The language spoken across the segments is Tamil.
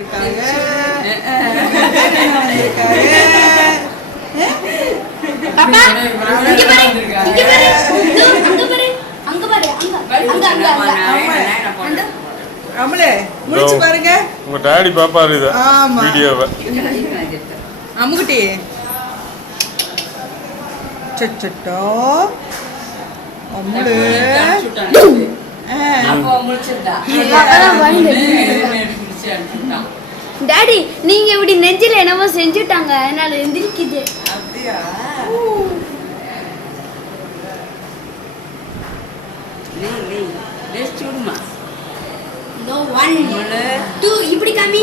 வந்திருக்காங்க. பாப்பா இங்க பாரு இங்க பாரு அங்க பாரு அங்க அமலே முடிச்சு பாருங்க. உங்க டாடி பாப்பாரு இத வீடியோவை. அம்முக்குட்டி சச்சட்டோ அம்முடு டாடி நீங்க இப்படி நெஞ்சில என்னமோ செஞ்சுட்டாங்க அதனால எந்திரிக்குது. அப்படியா? இப்படி காமி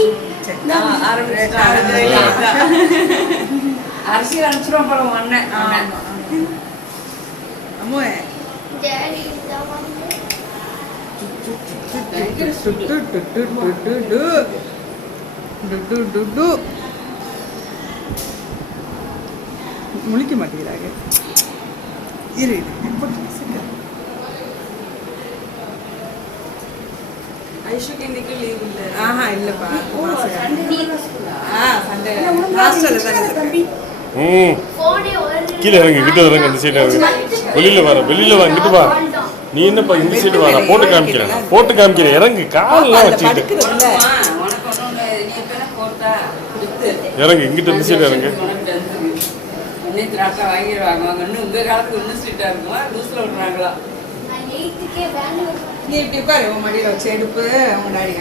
அரிசி அனுப்பிச்சிடும் போல அண்ணன். அம்மா முழிக்க மாட்டேங்கிறாங்க. இரு ஐஷுக்கு இன்னைக்கு லீவ் இல்ல. ஆஹா இல்லப்பா. சண்டே ஹாஸ்டல்ல தான் இருக்கு. கீழே இறங்கி கிட்ட இறங்க அந்த சைடு இறங்க. வெளியில வா இங்கிட்டு வா. நீ என்னப்பா இந்த சைடு வா. நான் போட்டு காமிக்கிறேன் இறங்கு. காலெல்லாம் வச்சுக்கிட்டு இறங்கு. இங்கிட்ட இந்த சைடு இறங்கு. உங்க காலத்துக்கு இன்னும் ஸ்ட்ரிக்டா இருக்குமா லூஸ்ல விடுறாங்களா? நீ இப்படி பாரு உன் மடியில வச்சு எடுப்பு உன் டாடி